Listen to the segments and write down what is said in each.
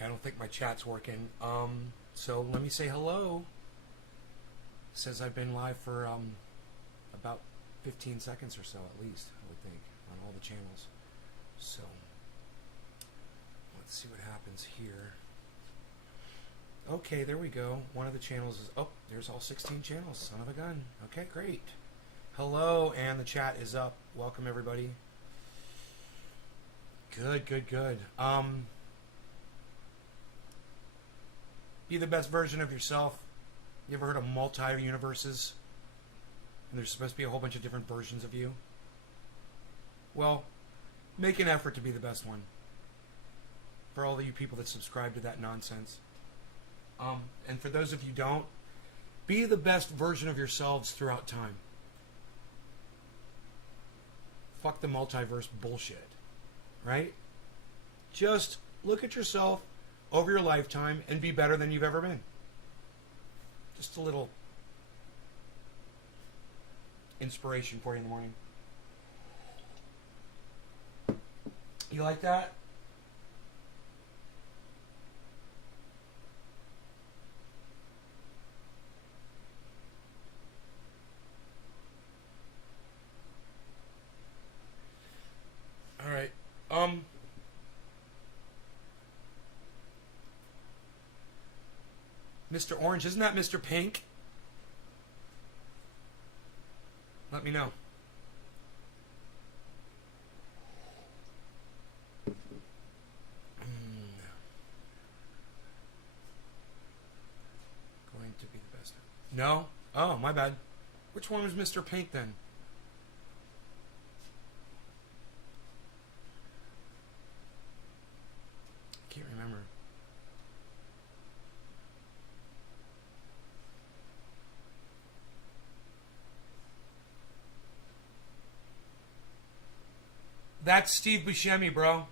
Okay, I don't think my chat's working. So let me say hello. It says I've been live for about 15 seconds or so at least, I would think, on all the channels. So let's see what happens here. Okay, there we go. One of the channels is there's all 16 channels. Son of a gun. Okay, great. Hello, and the chat is up. Welcome everybody. Good. Be the best version of yourself. You ever heard of multi-universes? And there's supposed to be a whole bunch of different versions of you? Well, make an effort to be the best one. For all of you people that subscribe to that nonsense. And for those of you who don't, be the best version of yourselves throughout time. Fuck the multiverse bullshit. Right? Just look at yourself over your lifetime and be better than you've ever been. Just a little inspiration for you in the morning. You like that? All right. Mr. Orange, isn't that Mr. Pink? Let me know. Going to be the best. No? Oh, my bad. Which one was Mr. Pink then? I can't remember. That's Steve Buscemi, bro.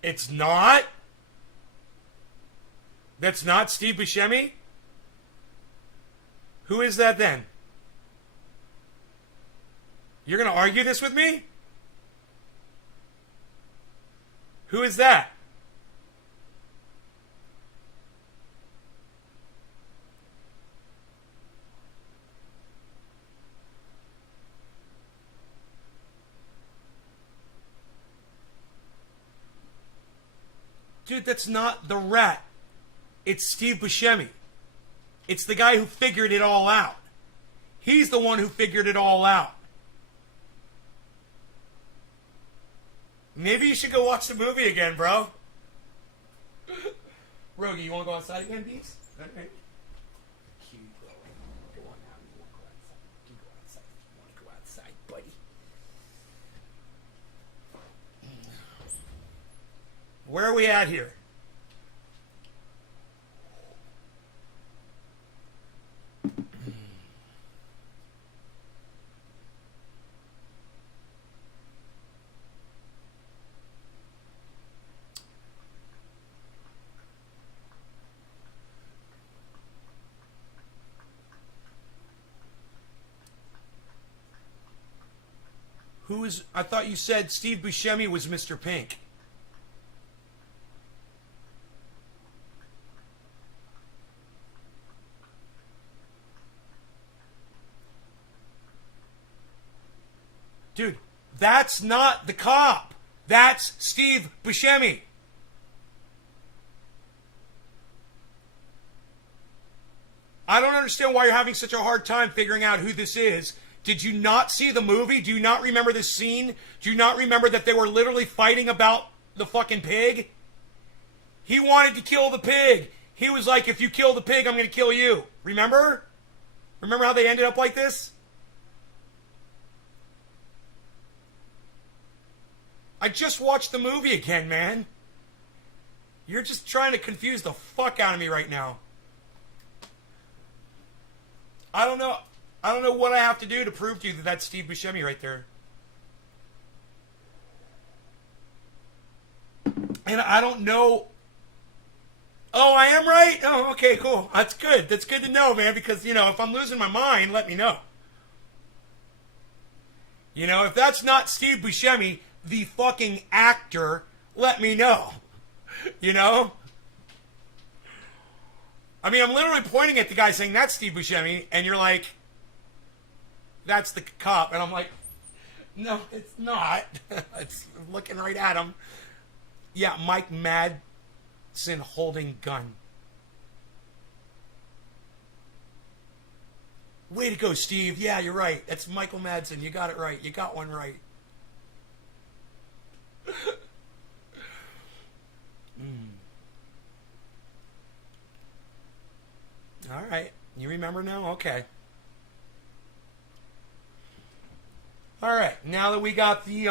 It's not? That's not Steve Buscemi? Who is that then? You're going to argue this with me? Who is that? Dude, that's not the Rat. It's Steve Buscemi. It's the guy who figured it all out. He's the one who figured it all out. Maybe you should go watch the movie again, bro. Rogie, you want to go outside again, Beats? Okay. Cute, bro. Go on now. You want to go outside? You go outside. You want to go outside, buddy? Where are we at here? Who is... I thought you said Steve Buscemi was Mr. Pink. Dude, that's not the cop. That's Steve Buscemi. I don't understand why you're having such a hard time figuring out who this is. Did you not see the movie? Do you not remember this scene? Do you not remember that they were literally fighting about the fucking pig? He wanted to kill the pig. He was like, if you kill the pig, I'm going to kill you. Remember? Remember how they ended up like this? I just watched the movie again, man. You're just trying to confuse the fuck out of me right now. I don't know. I don't know what I have to do to prove to you that that's Steve Buscemi right there. And I don't know. Oh, I am right? Oh, okay, cool. That's good. That's good to know, man, because, you know, if I'm losing my mind, let me know. You know, if that's not Steve Buscemi, the fucking actor, let me know. You know? I mean, I'm literally pointing at the guy saying, that's Steve Buscemi, and you're like, that's the cop. And I'm like, no, it's not. It's looking right at him. Yeah, Mike Madsen holding gun. Way to go, Steve. Yeah, you're right. That's Michael Madsen. You got it right. You got one right. All right. You remember now? Okay. All right. Now that we got the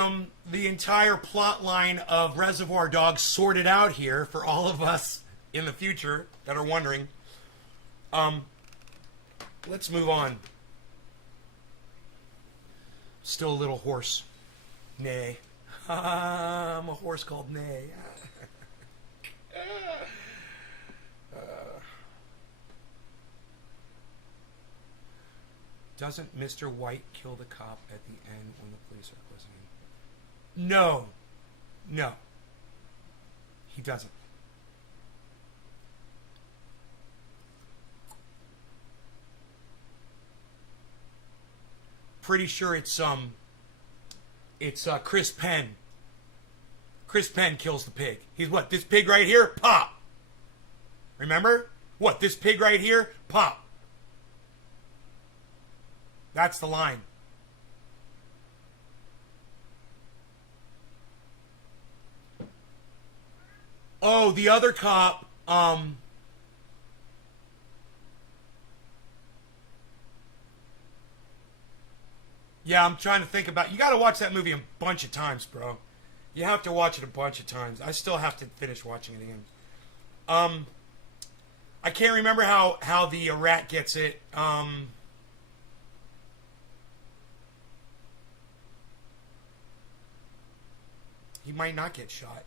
entire plot line of Reservoir Dogs sorted out here for all of us in the future that are wondering, let's move on. Still a little hoarse. Nay. I'm a horse called Nay. Doesn't Mr. White kill the cop at the end when the police are listening? No. No. He doesn't. Pretty sure it's Chris Penn. Chris Penn kills the pig. He's what? This pig right here? Pop. Remember? What? This pig right here? Pop. That's the line. Oh, the other cop, yeah, I'm trying to think about. You got to watch that movie a bunch of times, bro. You have to watch it a bunch of times. I still have to finish watching it again. I can't remember how the rat gets it. He might not get shot.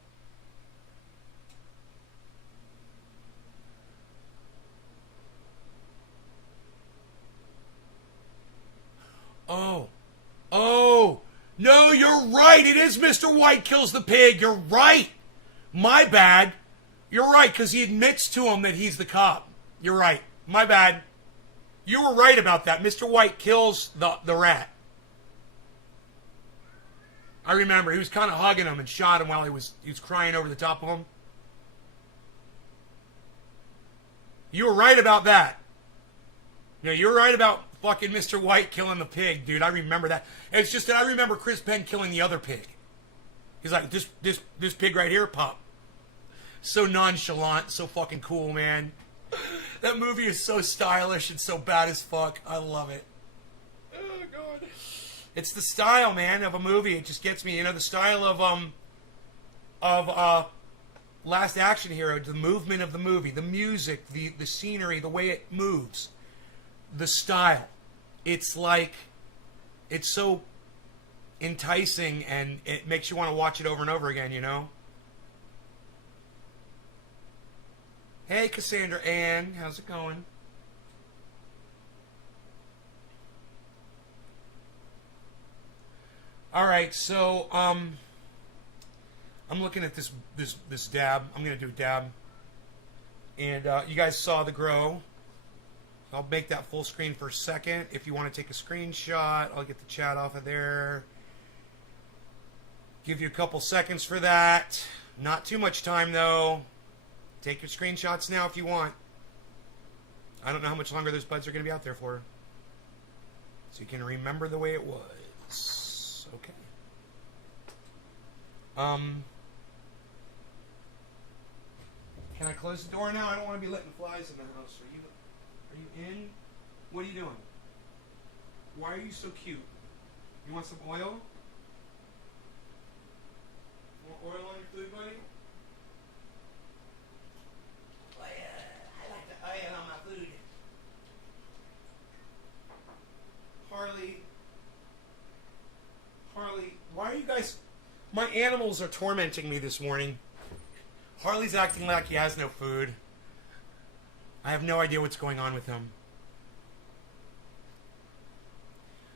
Oh. Oh. No, you're right. It is Mr. White kills the pig. You're right. My bad. You're right, because he admits to him that he's the cop. You're right. My bad. You were right about that. Mr. White kills the rat. I remember. He was kind of hugging him and shot him while he was crying over the top of him. You were right about that. Yeah, you're right about fucking Mr. White killing the pig, dude. I remember that. It's just that I remember Chris Penn killing the other pig. He's like, this pig right here, Pop. So nonchalant, so fucking cool, man. That movie is so stylish and so bad as fuck. I love it. Oh, God. It's the style, man, of a movie. It just gets me, you know, the style of Last Action Hero, the movement of the movie, the music, the scenery, the way it moves, the style. It's like, it's so enticing and it makes you want to watch it over and over again, you know? Hey, Cassandra Ann, how's it going? All right, so I'm looking at this dab. I'm gonna do a dab, and you guys saw the grow. I'll make that full screen for a second. If you want to take a screenshot, I'll get the chat off of there. Give you a couple seconds for that. Not too much time though. Take your screenshots now if you want. I don't know how much longer those buds are going to be out there for. So you can remember the way it was. Okay. Can I close the door now? I don't want to be letting flies in the house. Are you in? What are you doing? Why are you so cute? You want some oil? More oil on your food, buddy? Why are you guys... My animals are tormenting me this morning. Harley's acting like he has no food. I have no idea what's going on with him.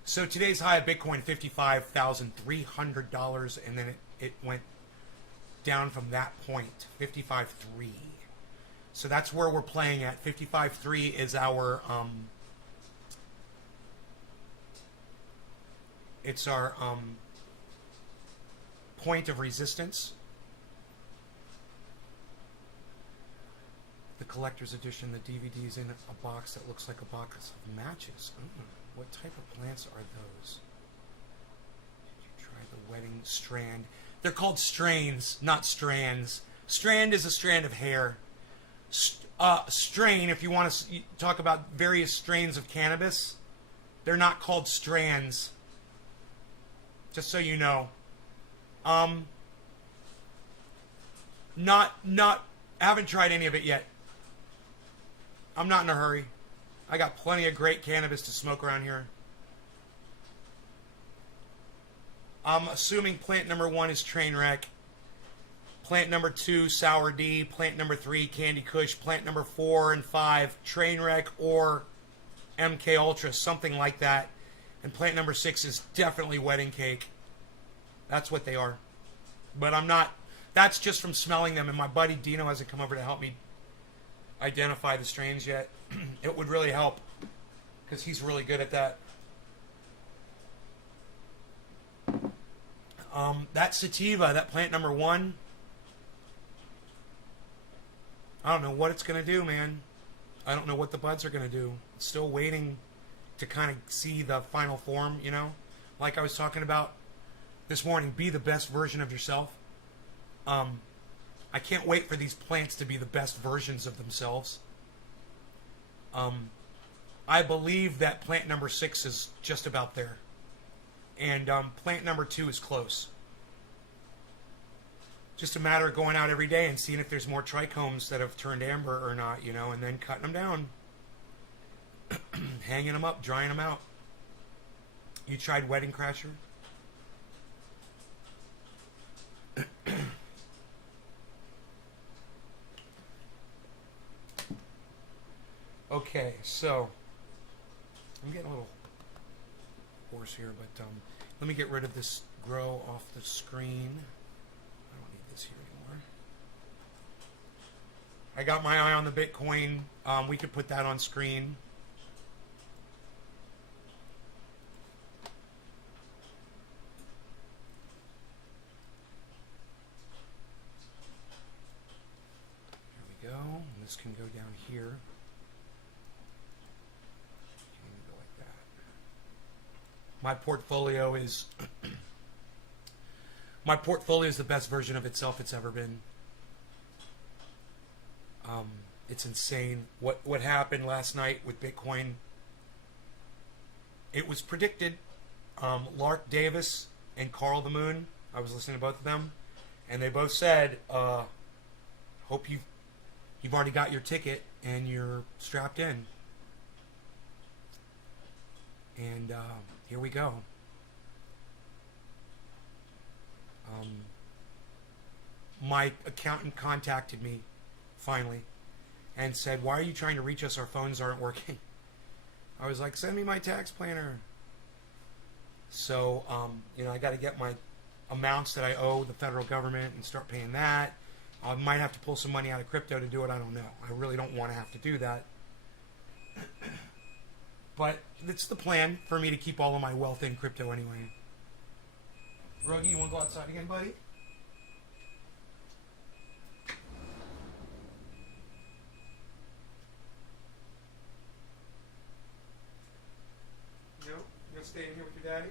So today's high of Bitcoin, $55,300, and then it went down from that point, 55.3. So that's where we're playing at. 55.3 is our it's our point of resistance. The collector's edition, the DVD's in a box that looks like a box of matches. What type of plants are those? Did you try the wedding strand? They're called strains, not strands. Strand is a strand of hair. Strain, if you want to talk about various strains of cannabis, they're not called strands. Just so you know. I haven't tried any of it yet. I'm not in a hurry. I got plenty of great cannabis to smoke around here. I'm assuming plant number 1 is Trainwreck. Plant number 2, Sour D. Plant number 3, Candy Kush. Plant number 4 and 5, Trainwreck or MK Ultra, something like that. And plant number 6 is definitely Wedding Cake. That's what they are. But I'm not... That's just from smelling them, and my buddy Dino hasn't come over to help me identify the strains yet. It would really help, because he's really good at that. That sativa, that plant number 1, I don't know what it's going to do, man. I don't know what the buds are going to do. Still waiting to kind of see the final form, you know? Like I was talking about this morning, be the best version of yourself. I can't wait for these plants to be the best versions of themselves. I believe that plant number 6 is just about there. And plant number 2 is close. Just a matter of going out every day and seeing if there's more trichomes that have turned amber or not, you know, and then cutting them down. Hanging them up, drying them out. You tried Wedding Crasher? Okay, so I'm getting a little hoarse here, but let me get rid of this grow off the screen. I don't need this here anymore. I got my eye on the Bitcoin. We could put that on screen. There we go. And this can go down here. My portfolio is the best version of itself it's ever been. It's insane what happened last night with Bitcoin. It was predicted. Lark Davis and Carl the Moon, I was listening to both of them, and they both said, hope you've already got your ticket and you're strapped in. And here we go. My accountant contacted me finally and said, why are you trying to reach us? Our phones aren't working. I was like, send me my tax planner. So, I got to get my amounts that I owe the federal government and start paying that. I might have to pull some money out of crypto to do it. I don't know. I really don't want to have to do that. But it's the plan for me to keep all of my wealth in crypto anyway. Rogi, you want to go outside again, buddy? No? You want to stay in here with your daddy?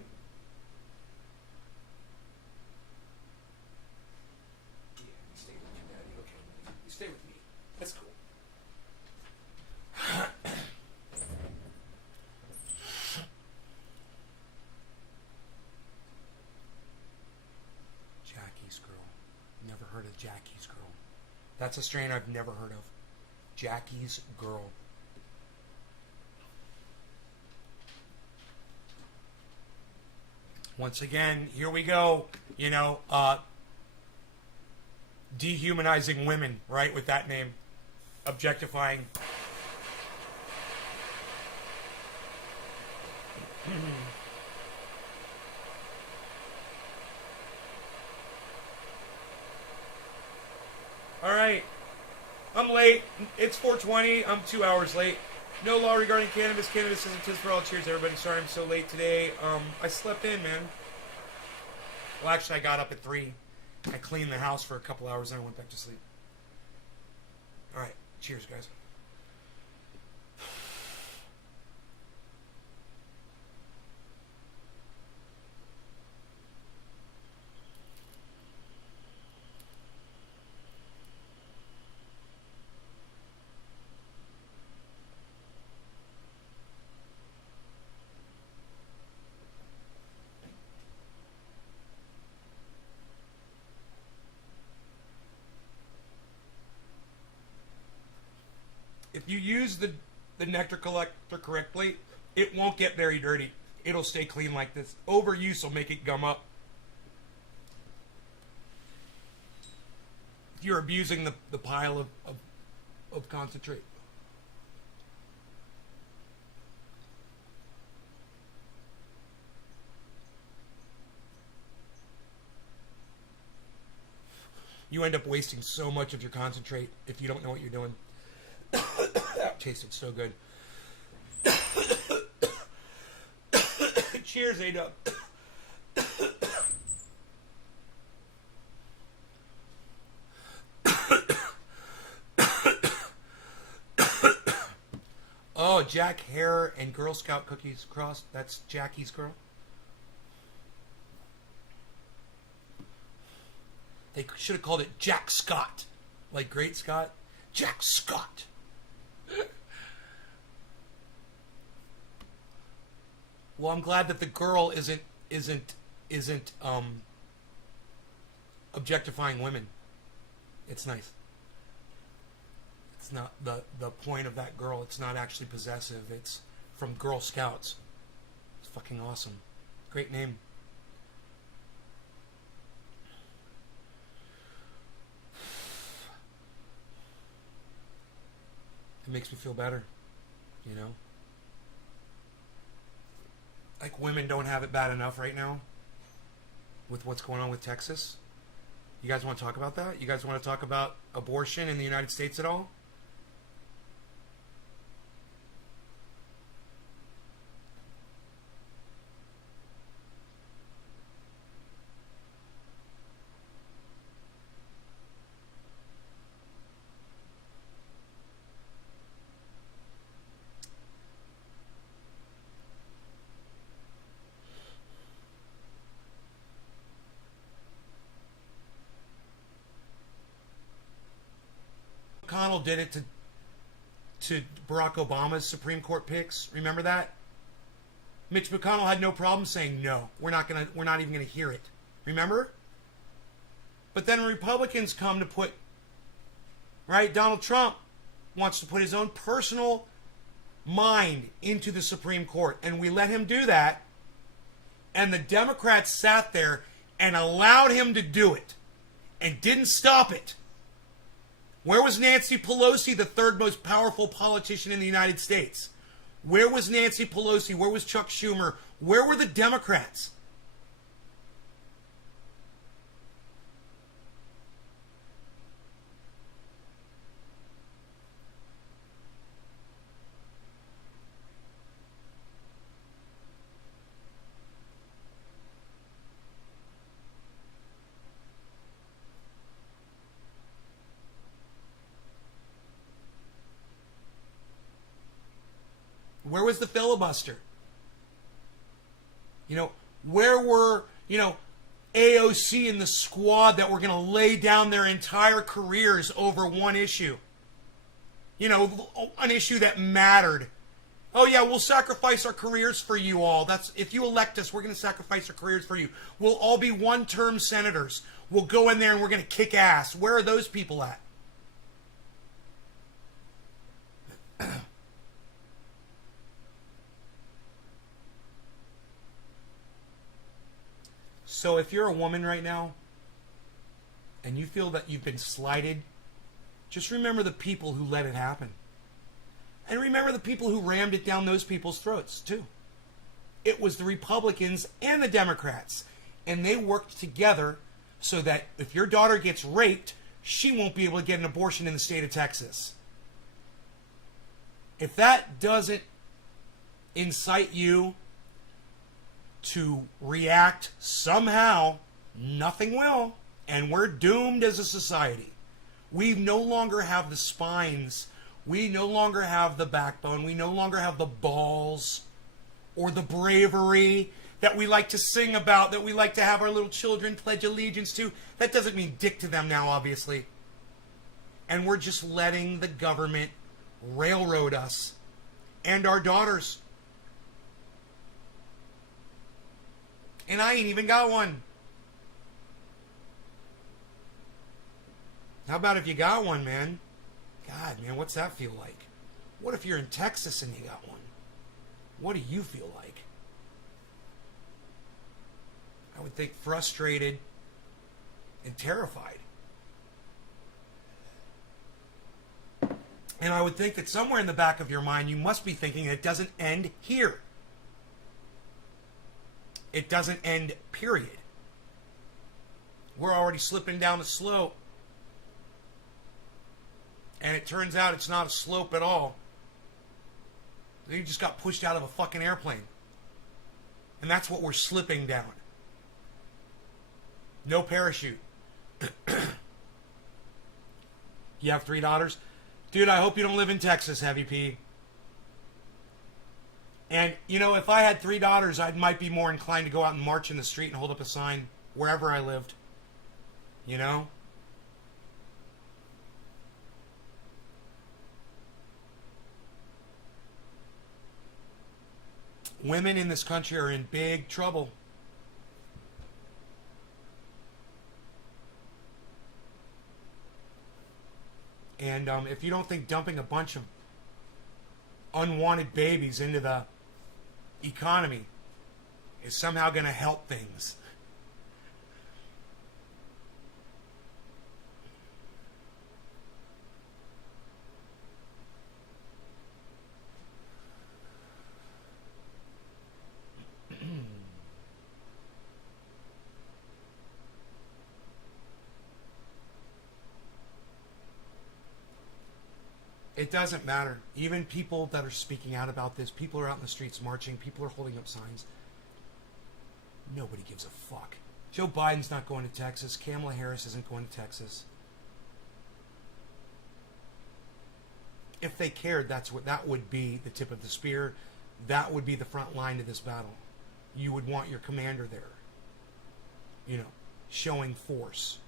Yeah, you stay with your daddy. Okay. You stay with me. That's cool. Jackie's Girl. Never heard of Jackie's Girl. That's a strain I've never heard of. Jackie's Girl. Once again, here we go. Dehumanizing women, right, with that name. Objectifying. Alright. I'm late. It's 4:20. I'm 2 hours late. No law regarding cannabis. Cannabis isn't tis for all. Cheers, everybody. Sorry I'm so late today. I slept in, man. Well, actually, I got up at 3. I cleaned the house for a couple hours and I went back to sleep. Alright. Cheers, guys. If you use the nectar collector correctly, it won't get very dirty. It'll stay clean like this. Overuse will make it gum up. If you're abusing the pile of concentrate. You end up wasting so much of your concentrate if you don't know what you're doing. That tasted so good. Cheers, A-Dub. Oh, Jack Hare and Girl Scout cookies crossed. That's Jackie's girl. They should have called it Jack Scott. Like Great Scott. Jack Scott. Well, I'm glad that the girl isn't objectifying women. It's nice. It's not the point of that girl. It's not actually possessive. It's from Girl Scouts. It's fucking awesome. Great name. It makes me feel better, you know? Like women don't have it bad enough right now with what's going on with Texas. You guys want to talk about that? You guys want to talk about abortion in the United States at all? McConnell did it to Barack Obama's Supreme Court picks. Remember that? Mitch McConnell had no problem saying no. We're not even gonna hear it. Remember? But then Republicans come to put, right? Donald Trump wants to put his own personal mind into the Supreme Court, and we let him do that. And the Democrats sat there and allowed him to do it and didn't stop it. Where was Nancy Pelosi, the third most powerful politician in the United States? Where was Nancy Pelosi? Where was Chuck Schumer? Where were the Democrats? Where was the filibuster? Where were, AOC and the squad that were going to lay down their entire careers over one issue? An issue that mattered. Oh yeah, we'll sacrifice our careers for you all. If you elect us, we're going to sacrifice our careers for you. We'll all be one-term senators. We'll go in there and we're going to kick ass. Where are those people at? So if you're a woman right now and you feel that you've been slighted, just remember the people who let it happen. And remember the people who rammed it down those people's throats, too. It was the Republicans and the Democrats. And they worked together so that if your daughter gets raped, she won't be able to get an abortion in the state of Texas. If that doesn't incite you to react somehow, nothing will. And we're doomed as a society. We no longer have the spines. We no longer have the backbone. We no longer have the balls or the bravery that we like to sing about, that we like to have our little children pledge allegiance to. That doesn't mean dick to them now, obviously. And we're just letting the government railroad us and our daughters. And I ain't even got one. How about if you got one, man? God, man, what's that feel like? What if you're in Texas and you got one? What do you feel like? I would think frustrated and terrified. And I would think that somewhere in the back of your mind, you must be thinking it doesn't end here. It doesn't end, period. We're already slipping down the slope. And it turns out it's not a slope at all. You just got pushed out of a fucking airplane. And that's what we're slipping down. No parachute. You have 3 daughters? Dude, I hope you don't live in Texas, Heavy P. And, you know, if I had 3 daughters, I might be more inclined to go out and march in the street and hold up a sign wherever I lived. You know? Women in this country are in big trouble. And if you don't think dumping a bunch of unwanted babies into the economy is somehow going to help things. It doesn't matter. Even people that are speaking out about this, people are out in the streets marching, people are holding up signs. Nobody gives a fuck. Joe Biden's not going to Texas. Kamala Harris isn't going to Texas. If they cared, that would be the tip of the spear. That would be the front line to this battle. You would want your commander there. You know, showing force.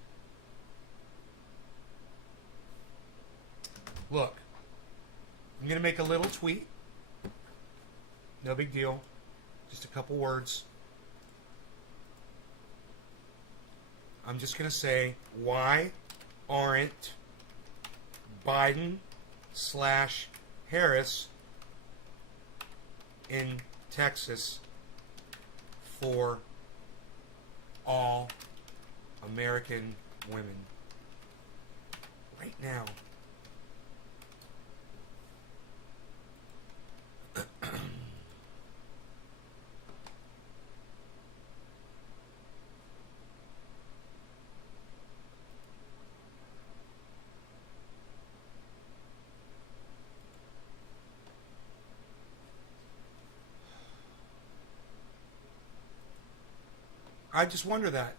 Look. I'm going to make a little tweet. No big deal. Just a couple words. I'm just going to say, why aren't Biden/Harris in Texas for all American women? Right now. I just wonder that.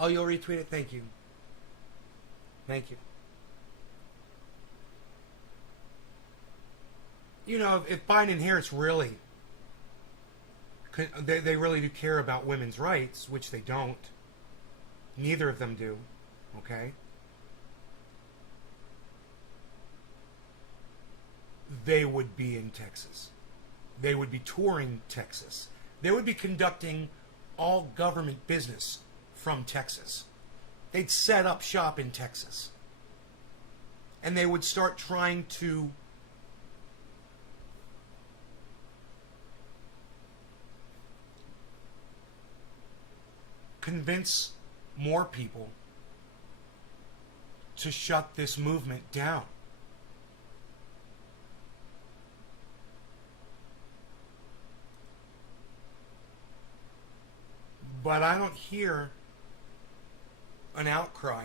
Oh, you'll retweet it? Thank you. Thank you. You know, if Biden and Harris really, they really do care about women's rights, which they don't. Neither of them do. Okay? they would be in Texas. They would be touring Texas. They would be conducting all government business from Texas. They'd set up shop in Texas. And they would start trying to convince more people to shut this movement down. But I don't hear an outcry.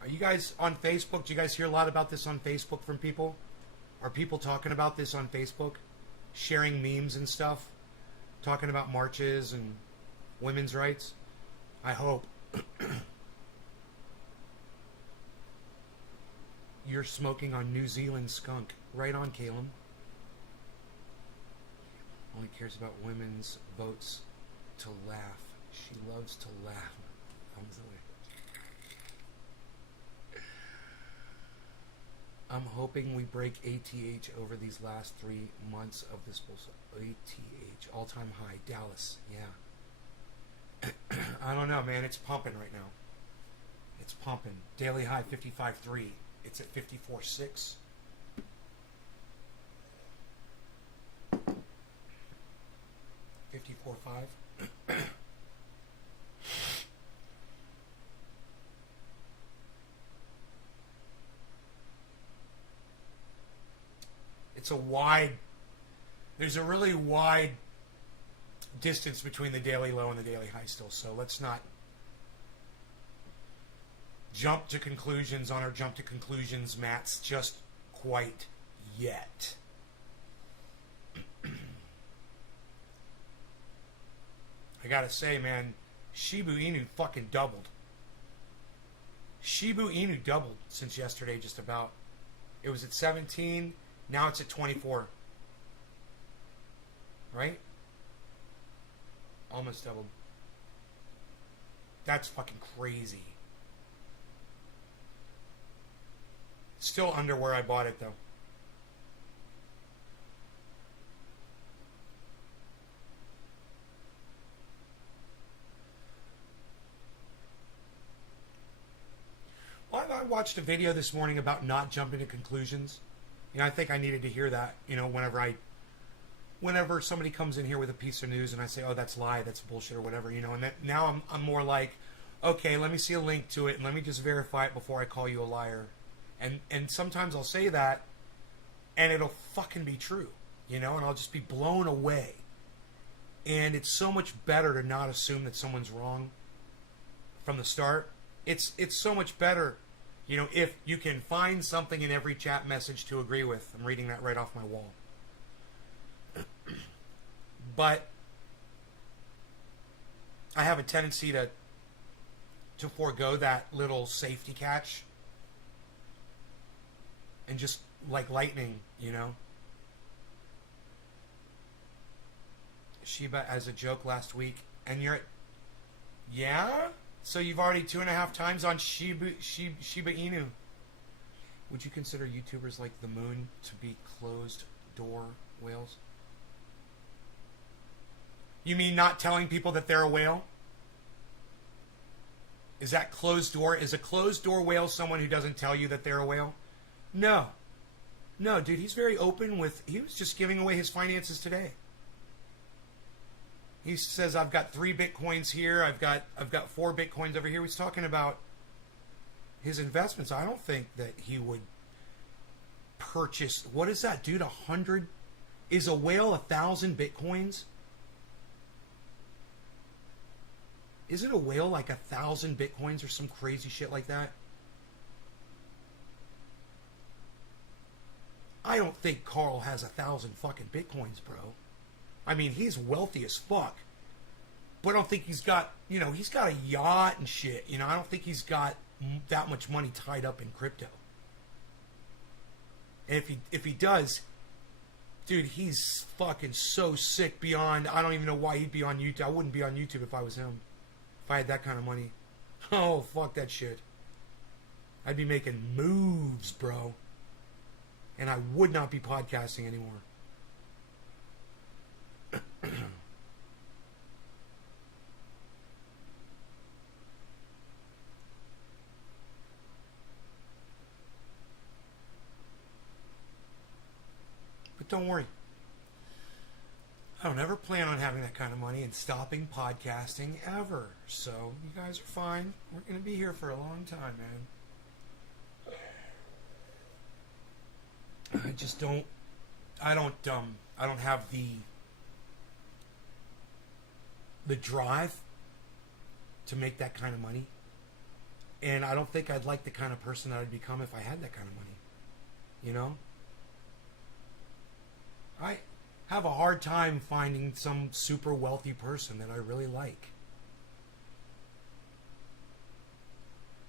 Are you guys on Facebook? Do you guys hear a lot about this on Facebook from people? Are people talking about this on Facebook? Sharing memes and stuff? Talking about marches and women's rights? I hope. You're smoking on New Zealand skunk. Right on, Caleb. Only cares about women's votes to laugh. She loves to laugh. I'm hoping we break ATH over these last 3 months of this bullshit. ATH, all-time high. Dallas, yeah. I don't know, man. It's pumping right now. It's pumping. Daily high 55.3. It's at 54.6. $54.5. There's a really wide distance between the daily low and the daily high still, so let's not jump to conclusions on our jump to conclusions mats just quite yet. I gotta say, man, Shiba Inu fucking doubled. Shiba Inu doubled since yesterday, just about. It was at 17, now it's at 24. Right? Almost doubled. That's fucking crazy. Still under where I bought it, though. Well, I watched a video this morning about not jumping to conclusions. You know, I think I needed to hear that, you know, whenever somebody comes in here with a piece of news and I say, oh, that's lie, that's bullshit or whatever, you know, and now I'm more like, okay, let me see a link to it and let me just verify it before I call you a liar. And sometimes I'll say that and it'll fucking be true, you know, and I'll just be blown away. And it's so much better to not assume that someone's wrong from the start. It's so much better, you know, if you can find something in every chat message to agree with. I'm reading that right off my wall. But I have a tendency to forego that little safety catch and just like lightning, you know. Shiba as a joke last week, and you're, yeah. So you've already 2.5 times on Shiba Inu. Would you consider YouTubers like the Moon to be closed door whales? You mean not telling people that they're a whale? Is that closed door? Is a closed door whale someone who doesn't tell you that they're a whale? No. No, dude, he's very open with... He was just giving away his finances today. He says, I've got 3 Bitcoins here. I've got 4 Bitcoins over here. He's talking about his investments. I don't think that he would purchase... What is that, dude? 100... Is a whale 1,000 Bitcoins? Isn't a whale like 1,000 Bitcoins or some crazy shit like that? I don't think Carl has 1,000 fucking Bitcoins, bro. I mean, he's wealthy as fuck. But I don't think he's got, you know, he's got a yacht and shit. You know, I don't think he's got that much money tied up in crypto. And if he does, dude, he's fucking so sick beyond, I don't even know why he'd be on YouTube. I wouldn't be on YouTube if I was him. If I had that kind of money. Oh, fuck that shit. I'd be making moves, bro. And I would not be podcasting anymore. But don't worry. I don't ever plan on having that kind of money and stopping podcasting ever. So you guys are fine. We're going to be here for a long time, man. I just don't. I don't have the drive to make that kind of money. And I don't think I'd like the kind of person that I'd become if I had that kind of money. You know? I have a hard time finding some super wealthy person that I really like.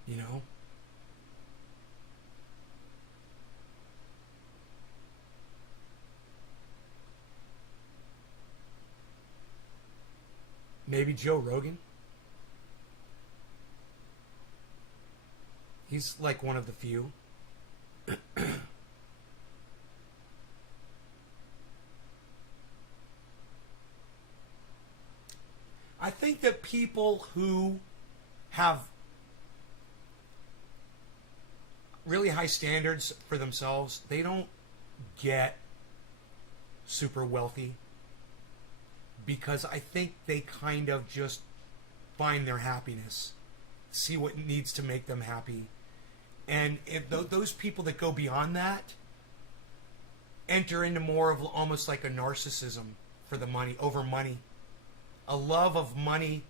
You know? Maybe Joe Rogan. He's like one of the few. I think that people who have really high standards for themselves, they don't get super wealthy because I think they kind of just find their happiness, see what needs to make them happy. And if those people that go beyond that enter into more of almost like a narcissism for the money, over money. A love of money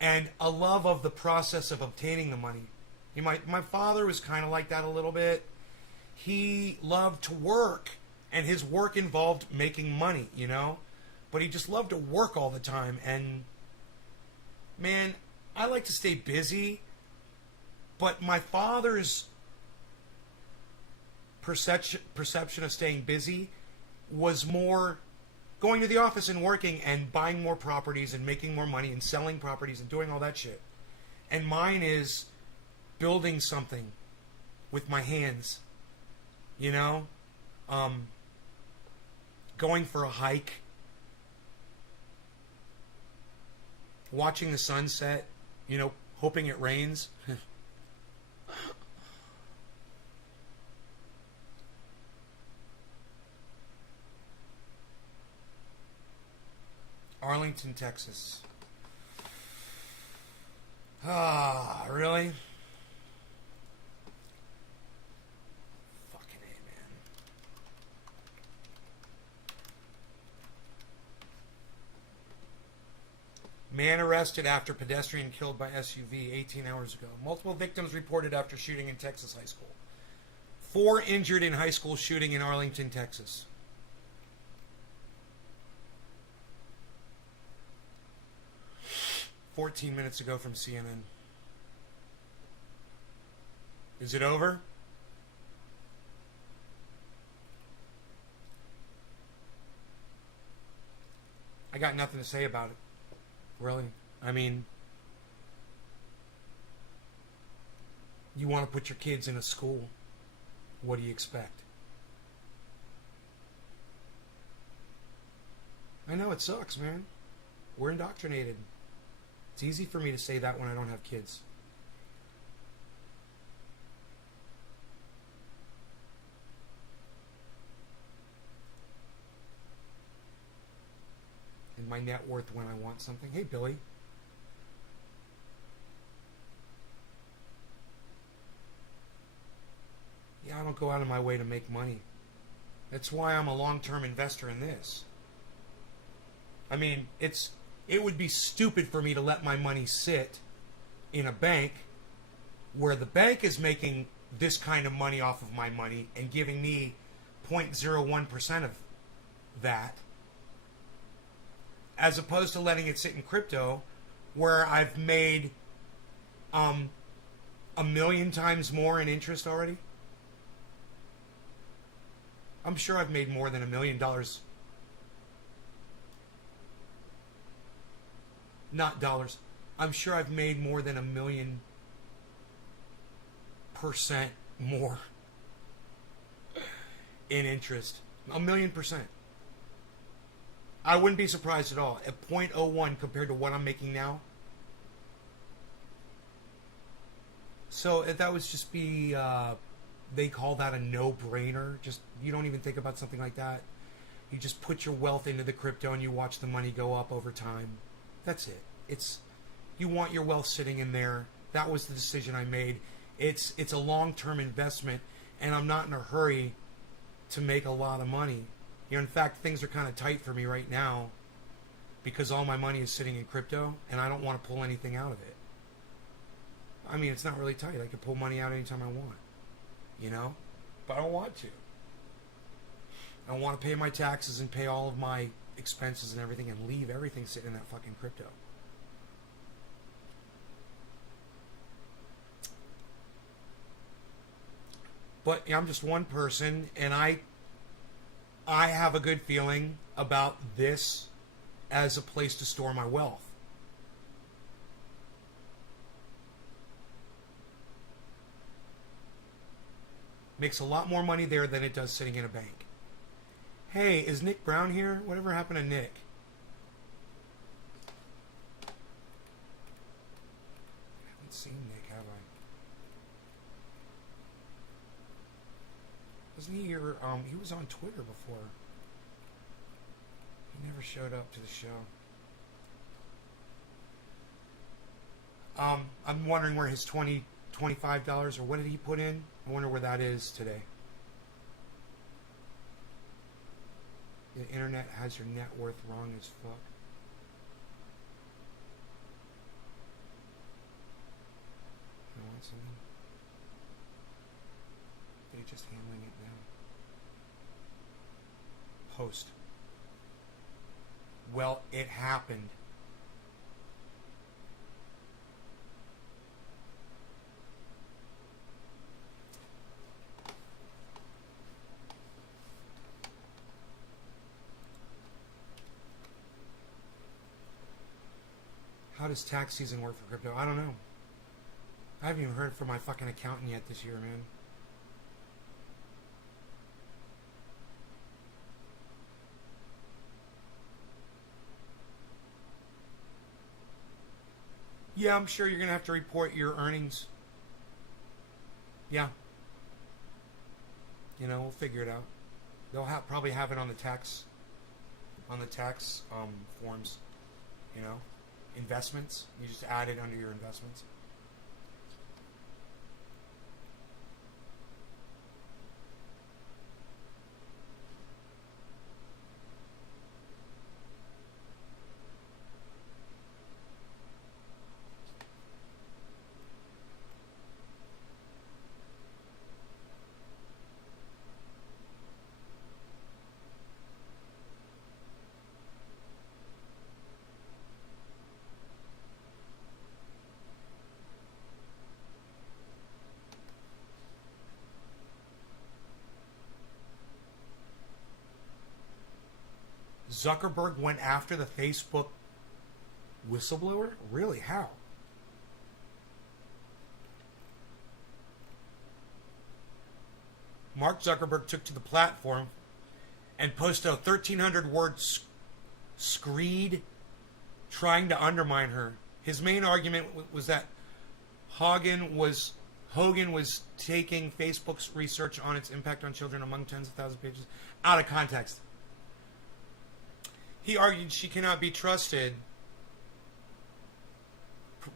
and a love of the process of obtaining the money. My father was kind of like that a little bit. He loved to work, and his work involved making money, you know? But he just loved to work all the time. And, man, I like to stay busy, but my father's perception of staying busy was more going to the office and working and buying more properties and making more money and selling properties and doing all that shit. And mine is building something with my hands, you know? Going for a hike, watching the sunset, you know, hoping it rains. Arlington, Texas. Ah, really? Fucking A, man. Man arrested after pedestrian killed by SUV 18 hours ago. Multiple victims reported after shooting in Texas high school. 4 injured in high school shooting in Arlington, Texas. 14 minutes ago from CNN. Is it over? I got nothing to say about it. Really. I mean, you want to put your kids in a school. What do you expect? I know it sucks, man. We're indoctrinated. It's easy for me to say that when I don't have kids. And my net worth when I want something. Hey, Billy. Yeah, I don't go out of my way to make money. That's why I'm a long-term investor in this. I mean, it would be stupid for me to let my money sit in a bank where the bank is making this kind of money off of my money and giving me 0.01% of that, as opposed to letting it sit in crypto where I've made 1 million times more in interest already. I'm sure I've made more than $1 million. Not dollars. I'm sure I've made more than $1 million 1,000,000% more in interest. 1,000,000%. I wouldn't be surprised at all. At 0.01 compared to what I'm making now. So that would just be, they call that a no-brainer. Just, you don't even think about something like that. You just put your wealth into the crypto and you watch the money go up over time. That's it. You want your wealth sitting in there. That was the decision I made. It's a long-term investment, and I'm not in a hurry to make a lot of money. You know, in fact, things are kind of tight for me right now because all my money is sitting in crypto, and I don't want to pull anything out of it. I mean, it's not really tight. I can pull money out anytime I want, you know? But I don't want to. I want to pay my taxes and pay all of my expenses and everything and leave everything sitting in that fucking crypto. But I'm just one person, and I have a good feeling about this as a place to store my wealth. Makes a lot more money there than it does sitting in a bank. Hey, is Nick Brown here? Whatever happened to Nick? I haven't seen Nick, have I? Wasn't he here? He was on Twitter before. He never showed up to the show. I'm wondering where his $25 or what did he put in? I wonder where that is today. The internet has your net worth wrong as fuck. You want something? They're just handling it now. Post. Well, it happened. How does tax season work for crypto? I don't know. I haven't even heard from my fucking accountant yet this year, man. Yeah, I'm sure you're going to have to report your earnings. Yeah. You know, we'll figure it out. They'll probably have it on the tax forms, you know. Investments. You just add it under your investments. Zuckerberg went after the Facebook whistleblower? Really? How? Mark Zuckerberg took to the platform and posted a 1,300-word screed trying to undermine her. His main argument was that Hogan was taking Facebook's research on its impact on children among tens of thousands of pages out of context. He argued she cannot be trusted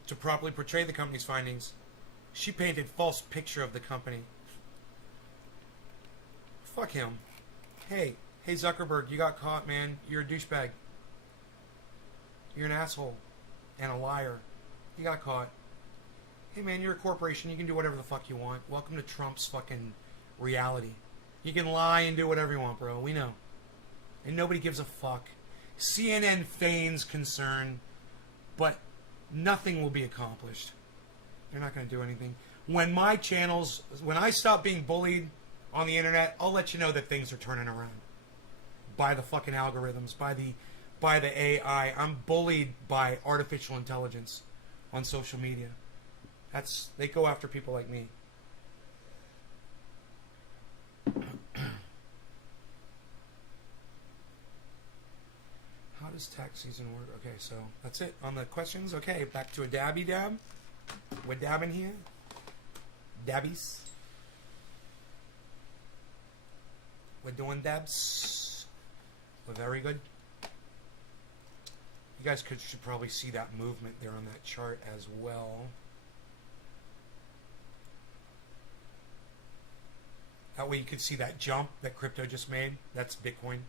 to properly portray the company's findings. She painted false picture of the company. Fuck him. Hey Zuckerberg, you got caught, man. You're a douchebag. You're an asshole and a liar. You got caught. Hey man, you're a corporation. You can do whatever the fuck you want. Welcome to Trump's fucking reality. You can lie and do whatever you want, bro. We know. And nobody gives a fuck. CNN feigns concern, but nothing will be accomplished. They're not going to do anything. When I stop being bullied on the internet, I'll let you know that things are turning around. By the fucking algorithms, by the AI. I'm bullied by artificial intelligence on social media. They go after people like me. does tax season work? Okay, so that's it on the questions. Okay, back to a dabby dab. We're dabbing here. Dabbies. We're doing dabs. We're very good. You guys should probably see that movement there on that chart as well. That way you could see that jump that crypto just made. That's Bitcoin.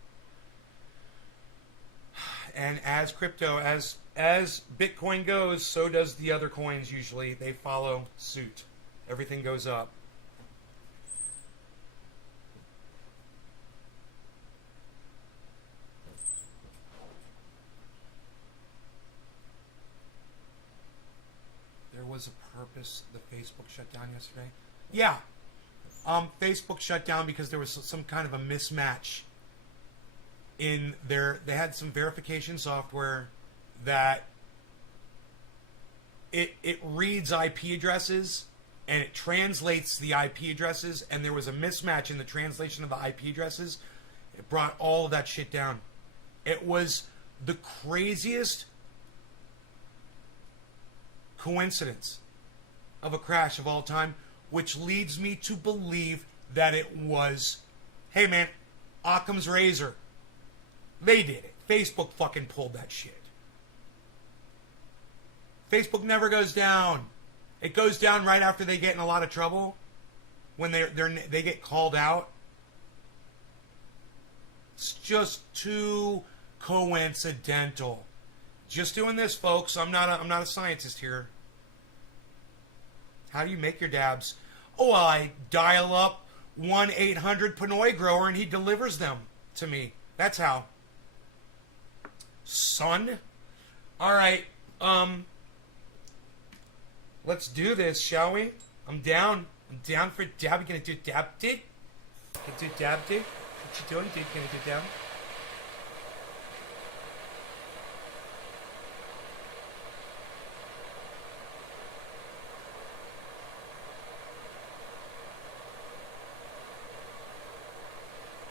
And as Bitcoin goes, so does the other coins usually. They follow suit. Everything goes up. There was a purpose the Facebook shut down yesterday. Yeah. Facebook shut down because there was some kind of a mismatch in they had some verification software that it reads IP addresses and it translates the IP addresses, and there was a mismatch in the translation of the IP addresses. It brought all of that shit down. It was the craziest coincidence of a crash of all time, which leads me to believe that it was, hey man, Occam's razor. They did it. Facebook fucking pulled that shit. Facebook never goes down. It goes down right after they get in a lot of trouble, when they get called out. It's just too coincidental. Just doing this, folks. I'm not a scientist here. How do you make your dabs? Oh, I dial up 1-800 Panoy Grower and he delivers them to me. That's how. Son. All right. Let's do this, shall we? I'm down. I'm down for dab. You gonna do dab dig? Gonna do dab dig? What you doing, dude? Gonna do dab?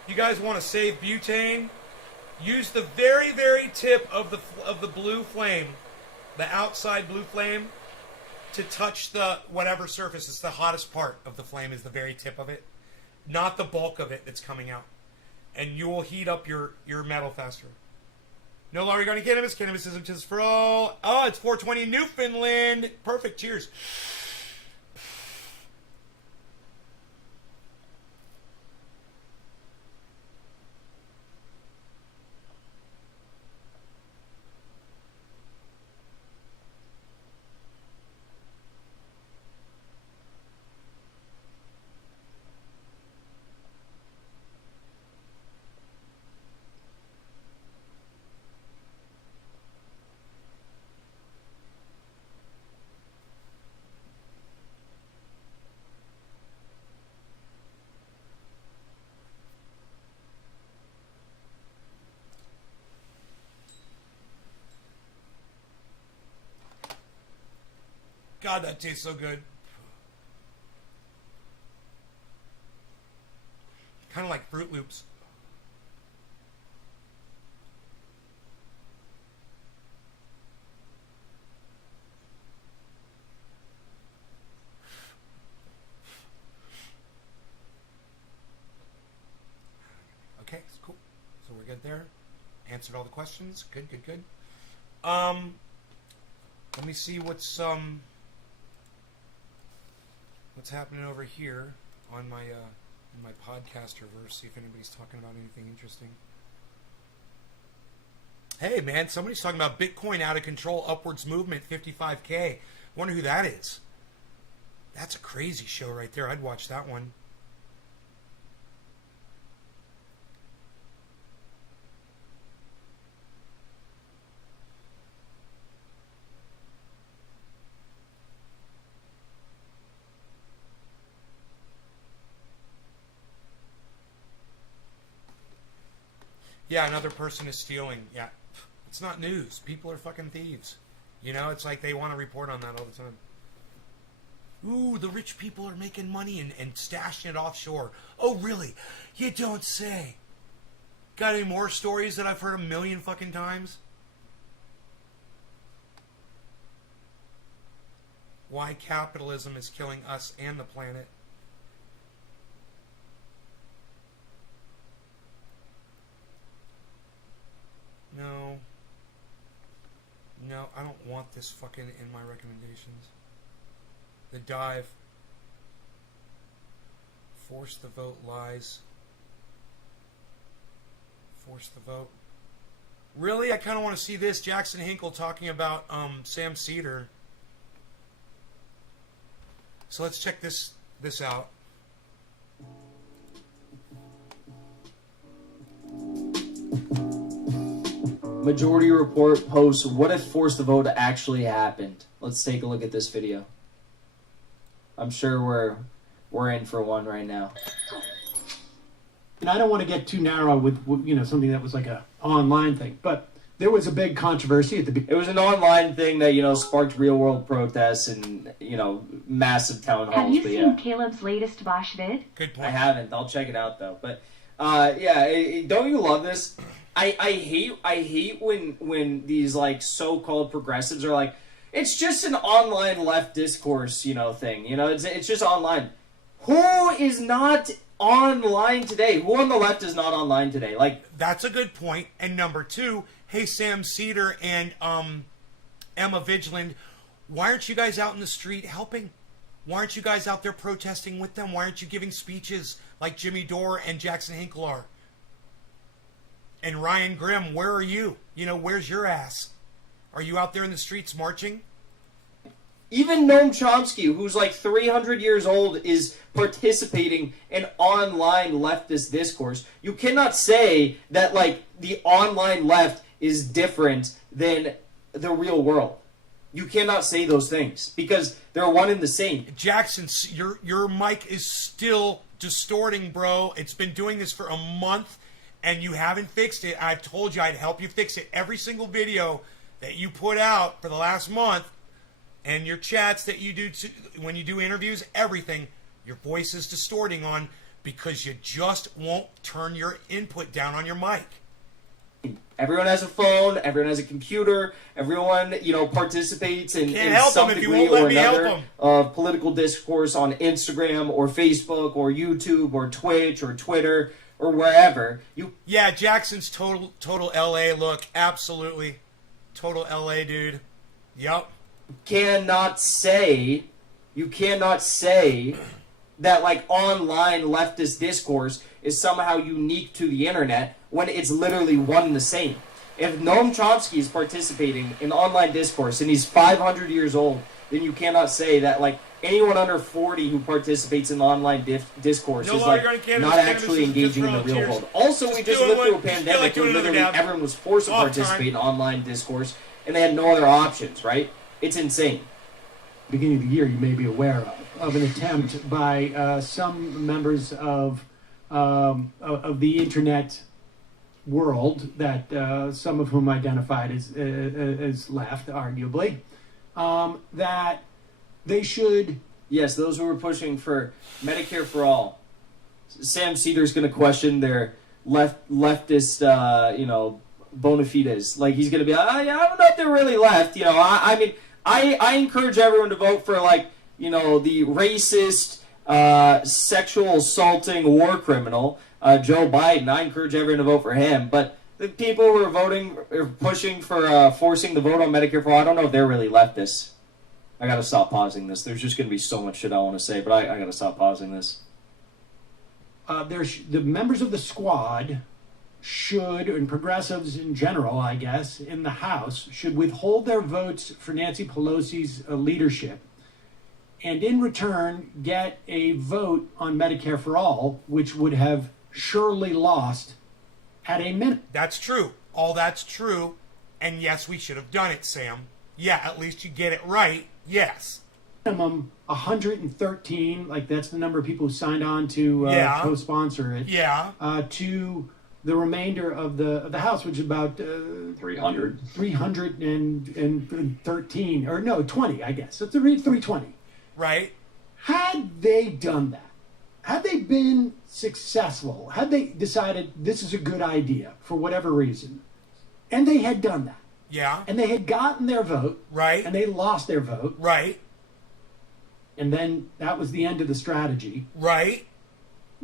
You guys want to save butane? Use the very, very tip of the blue flame, the outside blue flame, to touch the whatever surface. It's the hottest part of the flame is the very tip of it, not the bulk of it that's coming out. And you will heat up your metal faster. No longer going to cannabis. Cannabis isn't just for all. Oh, it's 420 in Newfoundland. Perfect. Cheers. God, that tastes so good. Kind of like Fruit Loops. Okay, it's cool. So we're good there. Answered all the questions. Good, good, good. Let me see what's happening over here on my in my podcasterverse. See if anybody's talking about anything interesting. Hey man, somebody's talking about Bitcoin out of control, upwards movement, 55K. Wonder who that is. That's a crazy show right there. I'd watch that one. Yeah, another person is stealing. Yeah, it's not news. People are fucking thieves. You know, it's like they want to report on that all the time. Ooh, the rich people are making money and stashing it offshore. Oh, really? You don't say. Got any more stories that I've heard a million fucking times? why capitalism is killing us and the planet. No. No, I don't want this fucking in my recommendations. The Dive. Force the vote lies. Force the vote. Really? I kind of want to see this. Jackson Hinkle talking about Sam Seder. So let's check this out. Majority Report posts, what if Force the Vote actually happened? Let's take a look at this video. I'm sure we're in for one right now. And I don't want to get too narrow with something that was like a online thing, but there was a big controversy at the beginning. It was an online thing that, sparked real world protests and, massive town halls. Have you seen Caleb's latest Bosch vid? Good point. I haven't. I'll check it out though. But don't you love this? I hate when these like so-called progressives are like, it's just an online left discourse, thing. It's just online. Who is not online today? Who on the left is not online today? Like, that's a good point. And number two, hey, Sam Seder and Emma Vigeland, why aren't you guys out in the street helping? Why aren't you guys out there protesting with them? Why aren't you giving speeches like Jimmy Dore and Jackson Hinkle are? And Ryan Grimm, where are you? Where's your ass? Are you out there in the streets marching? Even Noam Chomsky, who's like 300 years old, is participating in online leftist discourse. You cannot say that, like, the online left is different than the real world. You cannot say those things because they're one and the same. Jackson, your mic is still distorting, bro. It's been doing this for a month, and you haven't fixed it. I've told you I'd help you fix it. Every single video that you put out for the last month, and your chats that you do when you do interviews, everything, your voice is distorting on because you just won't turn your input down on your mic. Everyone has a phone, everyone has a computer, everyone, participates in some degree or another of political discourse on Instagram or Facebook or YouTube or Twitch or Twitter or wherever. Yeah, Jackson's total LA look, absolutely. Total LA dude. Yup. You cannot say that like online leftist discourse is somehow unique to the internet when it's literally one and the same. If Noam Chomsky is participating in online discourse and he's 500 years old, then you cannot say that like anyone under 40 who participates in online discourse is like not actually engaging in the real world. Also, we just lived through a pandemic where literally everyone was forced to participate in online discourse and they had no other options, right? It's insane. Beginning of the year, you may be aware of an attempt by some members of the internet world that some of whom identified as left, arguably, that they should. Yes, those who were pushing for Medicare for all. Sam Seder's going to question their leftist, bona fides. Like he's going to be, I don't know if they're really left. I mean. I encourage everyone to vote for, the racist, sexual assaulting war criminal, Joe Biden. I encourage everyone to vote for him. But the people who are pushing for forcing the vote on Medicare for all, I don't know if they're really leftists. I got to stop pausing this. There's just going to be so much shit I want to say, but I got to stop pausing this. The members of the squad should, and progressives in general, I guess, in the House, should withhold their votes for Nancy Pelosi's leadership and in return get a vote on Medicare for all, which would have surely lost at a minute. That's true. All that's true. And yes, we should have done it, Sam. Yeah, at least you get it right. Yes. Minimum 113, like that's the number of people who signed on to co-sponsor it. Yeah. To the remainder of the House, which is about 313, or no, 20, I guess. So it's 320. Right. Had they done that, had they been successful, had they decided this is a good idea for whatever reason, and they had done that, yeah, and they had gotten their vote, right, and they lost their vote, right, and then that was the end of the strategy. Right?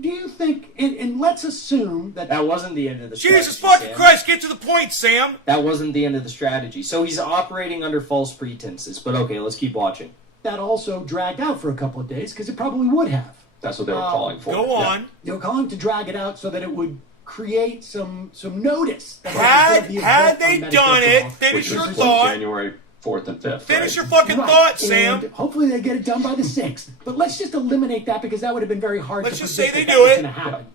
Do you think, and let's assume that That wasn't the end of the strategy. Jesus fucking Sam. Christ, get to the point, Sam! That wasn't the end of the strategy. So he's operating under false pretenses. But okay, let's keep watching. that also dragged out for a couple of days, because it probably would have. That's what they were calling for. Go Yeah. on. They were calling to drag it out so that it would create some notice. That there was gonna be a Had vote on they Medicare done for it, all. finish Which your was thought. January 4th and 5th. Finish right? your fucking Right, thought, Sam. and hopefully they get it done by the 6th. But let's just eliminate that, because that would have been very hard Let's to just predict say that they that do was it. gonna happen.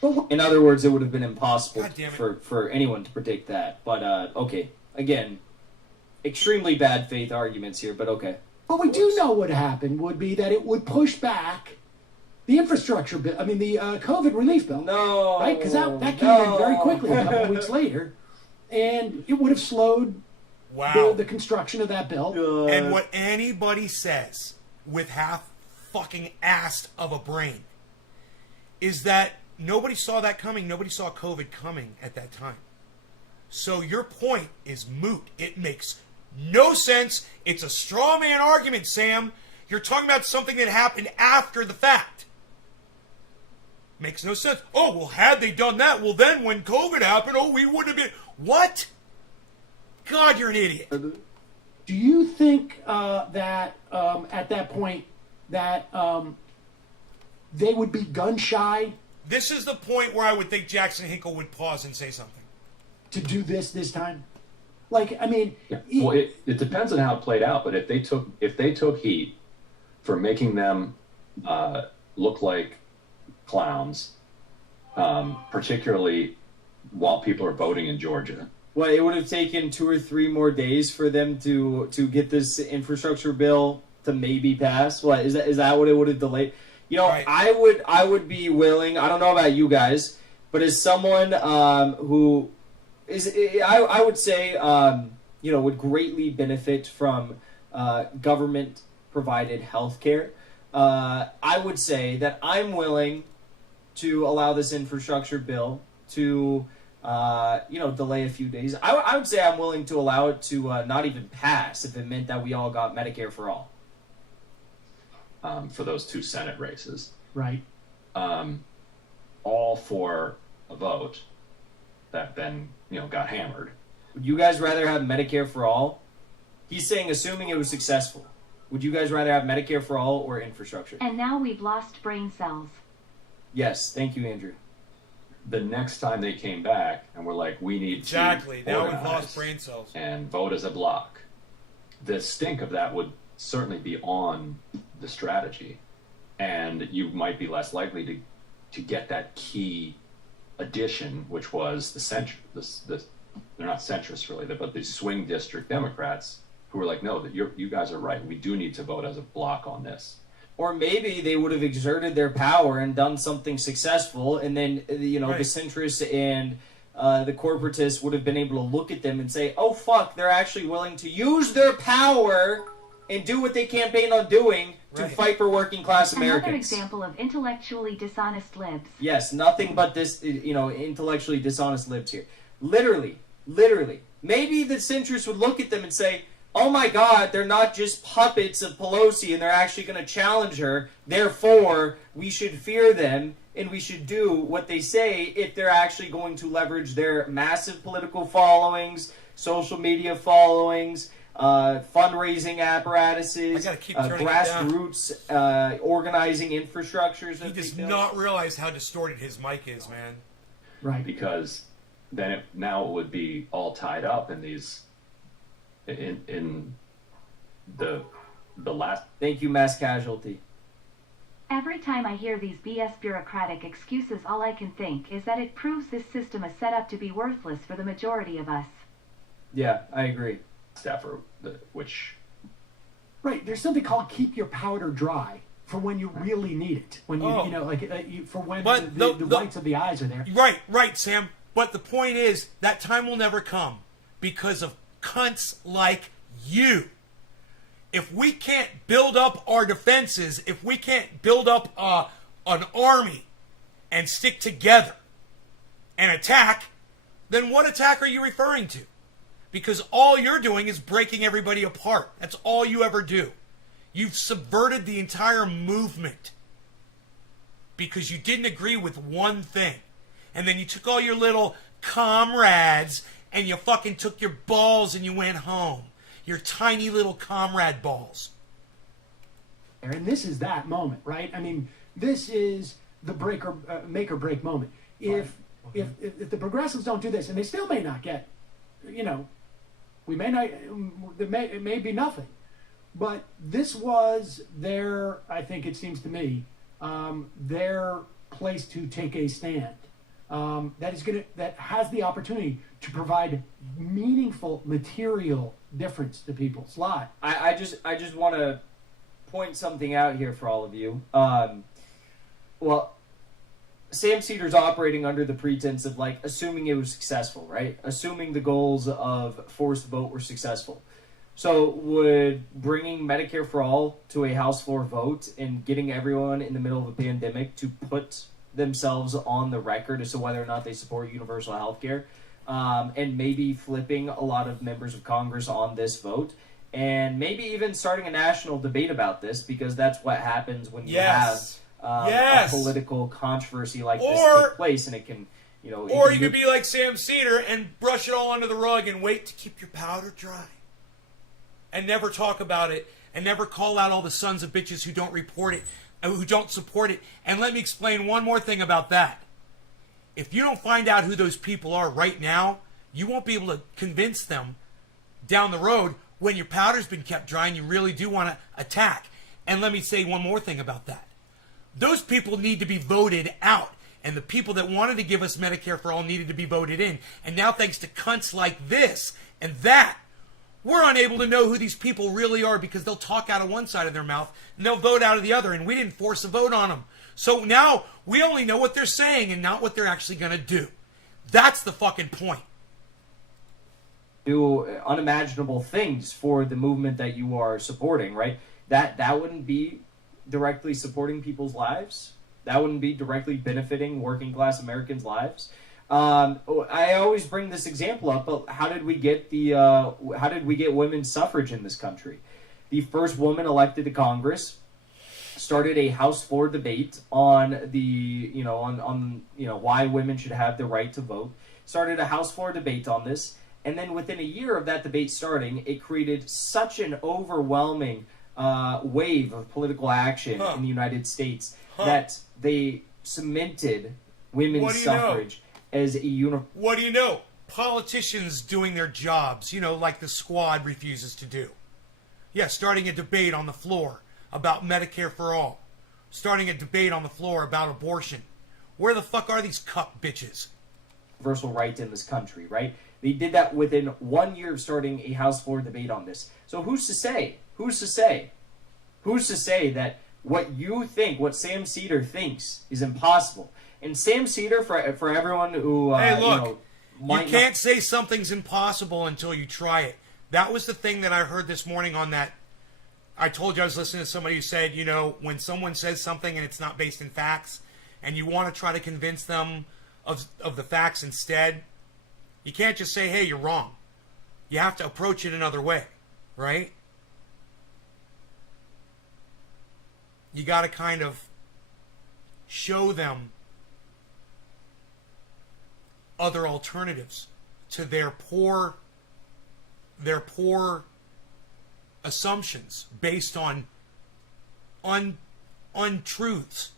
But what- In other words, it would have been impossible God damn it. for anyone to predict that. But okay, again, extremely bad faith arguments here. But okay. what we do know would happen would be that it would push back the infrastructure bill. I mean, the COVID relief bill. No. Right? Because that came in very quickly a couple of weeks later. And it would have slowed Wow. the construction of that bill. And what anybody says with half fucking ass of a brain is that nobody saw that coming. Nobody saw COVID coming at that time. So your point is moot. It makes no sense. It's a straw man argument, Sam. You're talking about something that happened after the fact. Makes no sense. Oh, well, had they done that, well, then when COVID happened, oh, we wouldn't have been. What? God, you're an idiot. Do you think that at that point that they would be gun shy This is the point where I would think Jackson Hinkle would pause and say something. to do this time? Like, I mean, Yeah. Well, it depends on how it played out, but if they took heat for making them look like clowns, particularly while people are voting in Georgia. Well, it would have taken 2 or 3 more days for them to get this infrastructure bill to maybe pass. What is that? What it would have delayed? You know, Right. I would be willing. I don't know about you guys, but as someone who is, I would say, would greatly benefit from government provided health care. I would say that I'm willing to allow this infrastructure bill to delay a few days. I would say I'm willing to allow it to not even pass if it meant that we all got Medicare for all. For those 2 Senate races, right? all for a vote that then got hammered. Would you guys rather have Medicare for all? He's saying assuming it was successful. Would you guys rather have Medicare for all or infrastructure? And now we've lost brain cells. Yes, thank you, Andrew. The next time they came back and were like, we need Exactly. to Now we've organize lost brain cells. and vote as a block, the stink of that would certainly be on the strategy, and you might be less likely to get that key addition, which was the they're not centrists really, but the swing district Democrats who were like, no, that you guys are right. We do need to vote as a block on this. Or maybe they would have exerted their power and done something successful, and then Right. the centrists and the corporatists would have been able to look at them and say, "Oh fuck, they're actually willing to use their power and do what they campaigned on doing to Right. fight for working class Another Americans." example of intellectually dishonest libs. Yes, nothing but this, intellectually dishonest libs here. Literally. Maybe the centrists would look at them and say, oh my god, they're not just puppets of Pelosi and they're actually going to challenge her. Therefore, we should fear them and we should do what they say if they're actually going to leverage their massive political followings, social media followings, fundraising apparatuses, I gotta keep turning it down. grassroots organizing infrastructures. He as does they do. not realize how distorted his mic is, man. Right. Because then now it would be all tied up in these in the last. Thank you, mass casualty. Every time I hear these BS bureaucratic excuses, all I can think is that it proves this system is set up to be worthless for the majority of us. Yeah, I agree. Staffer, which Right. There's something called keep your powder dry for when you really need it. When you, Oh. for when But the the- whites of the eyes are there. Right, Sam. But the point is, that time will never come because of cunts like you. If we can't build up our defenses, if we can't build up an army and stick together and attack, then what attack are you referring to? Because all you're doing is breaking everybody apart. That's all you ever do. You've subverted the entire movement because you didn't agree with one thing. And then you took all your little comrades and you fucking took your balls and you went home. Your tiny little comrade balls. And this is that moment, right? I mean, this is the make or break moment. If the progressives don't do this, and they still may not get, we may not, it may be nothing. But this was their, I think it seems to me, their place to take a stand. That has the opportunity to provide meaningful material difference to people's lives. I just want to point something out here for all of you. Well, Sam Seder's operating under the pretense of assuming it was successful, right? Assuming the goals of forced vote were successful. So would bringing Medicare for all to a House floor vote and getting everyone in the middle of a pandemic to put themselves on the record as to whether or not they support universal health care, and maybe flipping a lot of members of Congress on this vote, and maybe even starting a national debate about this, because that's what happens when you have a political controversy like this take place, and it can, Or you could be like Sam Seder and brush it all under the rug and wait to keep your powder dry. And never talk about it, and never call out all the sons of bitches who don't report it, who don't support it. And let me explain one more thing about that. If you don't find out who those people are right now, you won't be able to convince them down the road when your powder's been kept dry and you really do want to attack. And let me say one more thing about that. Those people need to be voted out. And the people that wanted to give us Medicare for all needed to be voted in. And now thanks to cunts like this and that, we're unable to know who these people really are because they'll talk out of one side of their mouth and they'll vote out of the other, and we didn't force a vote on them. So now we only know what they're saying and not what they're actually going to do. That's the fucking point. Do unimaginable things for the movement that you are supporting, right? That wouldn't be directly supporting people's lives. That wouldn't be directly benefiting working class Americans' lives. I always bring this example up, but how did we get women's suffrage in this country? The first woman elected to Congress started a House floor debate on why women should have the right to vote. Started a House floor debate on this, and then within a year of that debate starting, it created such an overwhelming wave of political action in the United States that they cemented women's suffrage as a What do you know? Politicians doing their jobs, like the Squad refuses to do. Yeah, starting a debate on the floor about Medicare for all. Starting a debate on the floor about abortion. Where the fuck are these cuck bitches? Universal right in this country, right? They did that within 1 year of starting a House floor debate on this. So who's to say that what you think, what Sam Seder thinks is impossible? And Sam Seder, for everyone who hey, look, you can't say something's impossible until you try it. That was the thing that I heard this morning on that. I told you I was listening to somebody who said, when someone says something and it's not based in facts, and you want to try to convince them of the facts instead, you can't just say, hey, you're wrong. You have to approach it another way, right? You got to kind of show them other alternatives to their poor assumptions based on untruths.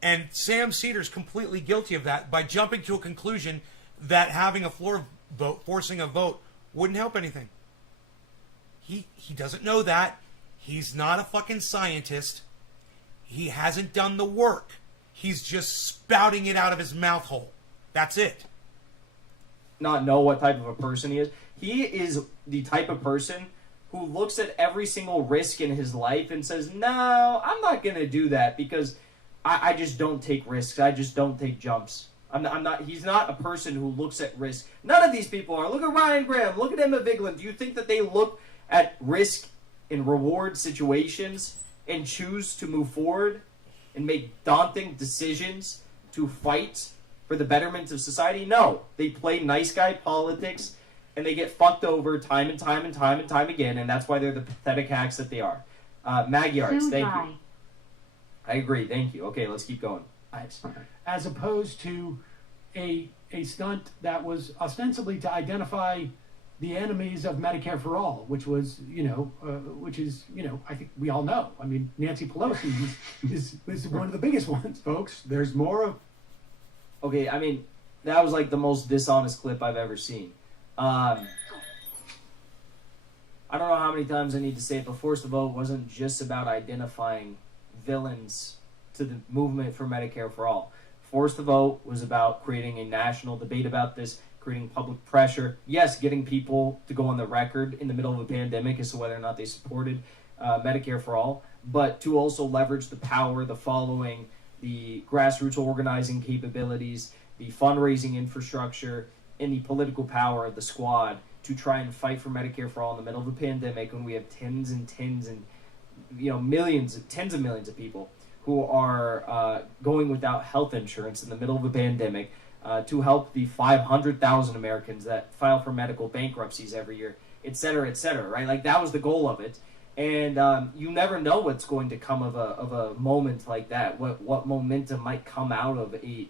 And Sam Seder's completely guilty of that by jumping to a conclusion that having a floor vote, forcing a vote, wouldn't help anything. He doesn't know that. He's not a fucking scientist. He hasn't done the work. He's just spouting it out of his mouth hole. That's it. Not know what type of a person he is. He is the type of person who looks at every single risk in his life and says, no, I'm not going to do that because I just don't take risks. I just don't take jumps. I'm not. He's not a person who looks at risk. None of these people are. Look at Ryan Graham. Look at Emma Vigeland. Do you think that they look at risk and reward situations and choose to move forward and make daunting decisions to fight for the betterment of society? No. They play nice guy politics and they get fucked over time and time and time and time again, and that's why they're the pathetic hacks that they are. Magyars, Sue thank Dry. you. I agree. Thank you. Okay, let's keep going. lives, as opposed to a stunt that was ostensibly to identify the enemies of Medicare for All, which was, I think we all know. I mean, Nancy Pelosi is one of the biggest ones, folks. There's more of. Okay, I mean, that was like the most dishonest clip I've ever seen. I don't know how many times I need to say it, but Force the Vote wasn't just about identifying villains to the movement for Medicare for All. Force the Vote was about creating a national debate about this, creating public pressure. Yes, getting people to go on the record in the middle of a pandemic as to whether or not they supported Medicare for All, but to also leverage the power, the following, the grassroots organizing capabilities, the fundraising infrastructure, and the political power of the squad to try and fight for Medicare for All in the middle of a pandemic when we have tens and millions, tens of millions of people who are going without health insurance in the middle of a pandemic, to help the 500,000 Americans that file for medical bankruptcies every year, et cetera, right? Like, that was the goal of it. And you never know what's going to come of a moment like that, what momentum might come out of a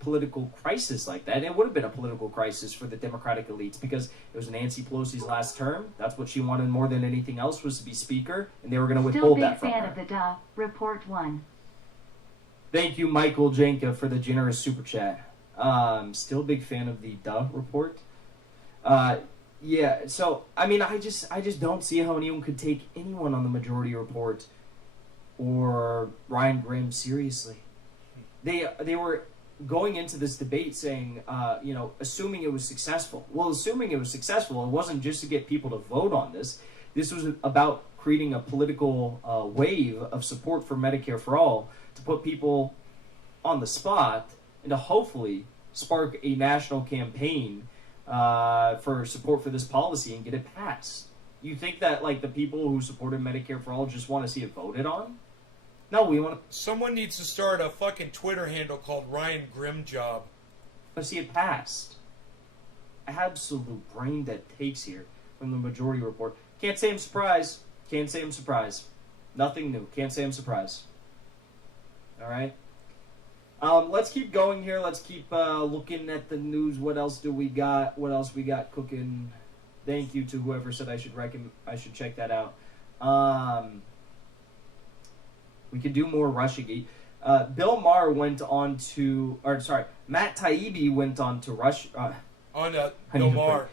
political crisis like that. And it would have been a political crisis for the Democratic elites because it was Nancy Pelosi's last term. That's what she wanted more than anything else, was to be speaker, and they were going to Still withhold big that from fan her. of the duh. Report 1. Thank you, Michael Jenka, for the generous super chat. Still a big fan of the Duh report. Yeah, so I mean, I just don't see how anyone could take anyone on the Majority Report or Ryan Grimm seriously. They were going into this debate saying, assuming it was successful. Well, assuming it was successful, it wasn't just to get people to vote on this. This was about creating a political wave of support for Medicare for All, to put people on the spot and to hopefully spark a national campaign for support for this policy and get it passed. You think that, like, the people who supported Medicare for All just want to see it voted on? No, we want Someone needs to start a fucking Twitter handle called Ryan Grimm Job. to see it passed. Absolute brain dead takes here from the Majority Report. Can't say I'm surprised. Can't say I'm surprised. Nothing new. Can't say I'm surprised. All right. Let's keep going here. Let's keep looking at the news. What else do we got? What else we got cooking? Thank you to whoever said I should check that out. We could do more Russiagate. Bill Maher went on to, Matt Taibbi went on to On Bill Maher.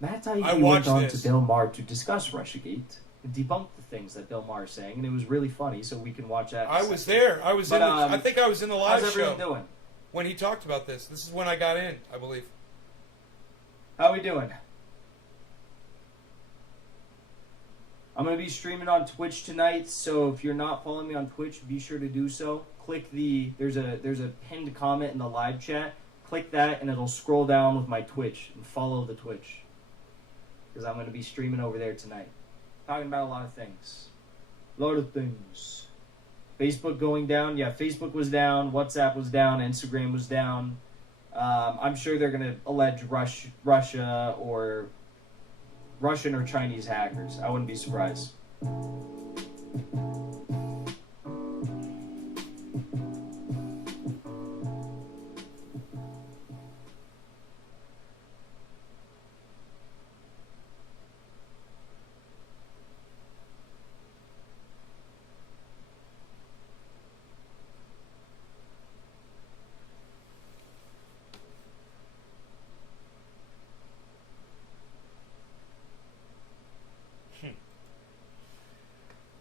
Matt I Taibbi went watched on this. to Bill Maher to discuss Russiagate and debunk the things that Bill Maher is saying, and it was really funny. So we can watch that. I was there. I was But, I think I was in the live How's show everyone doing? when he talked about this. This is when I got in, I believe. How we doing? I'm going to be streaming on Twitch tonight, so if you're not following me on Twitch, be sure to do so. Click there's a pinned comment in the live chat. Click that, and it'll scroll down with my Twitch, and follow the Twitch. Because I'm going to be streaming over there tonight. Talking about a lot of things. A lot of things. Facebook going down. Yeah, Facebook was down. WhatsApp was down. Instagram was down. I'm sure they're going to allege Russia or Russian or Chinese hackers. I wouldn't be surprised.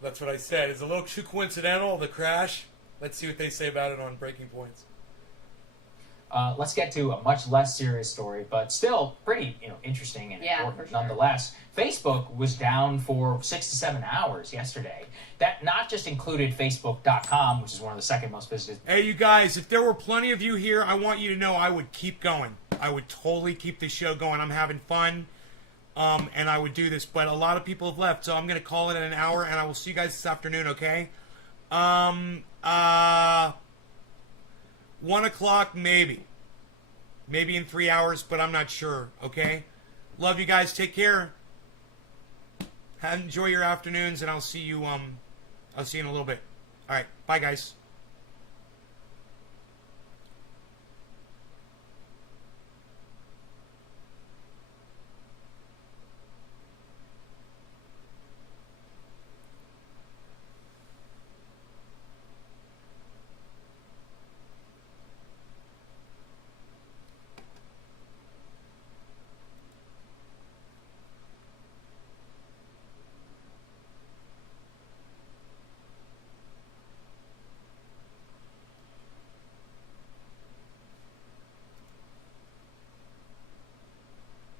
That's what I said. It's a little too coincidental, the crash. Let's see what they say about it on Breaking Points. Let's get to a much less serious story, but still pretty, interesting and Yeah, important for sure. nonetheless. Facebook was down for 6 to 7 hours yesterday. That not just included Facebook.com, which is one of the second most visited. Hey, you guys, if there were plenty of you here, I want you to know I would keep going. I would totally keep the show going. I'm having fun, and I would do this, but a lot of people have left, so I'm going to call it an hour, and I will see you guys this afternoon, okay? 1 o'clock, maybe. Maybe in 3 hours, but I'm not sure, okay? Love you guys. Take care. Enjoy your afternoons, and I'll see you. I'll see you in a little bit. All right, bye, guys.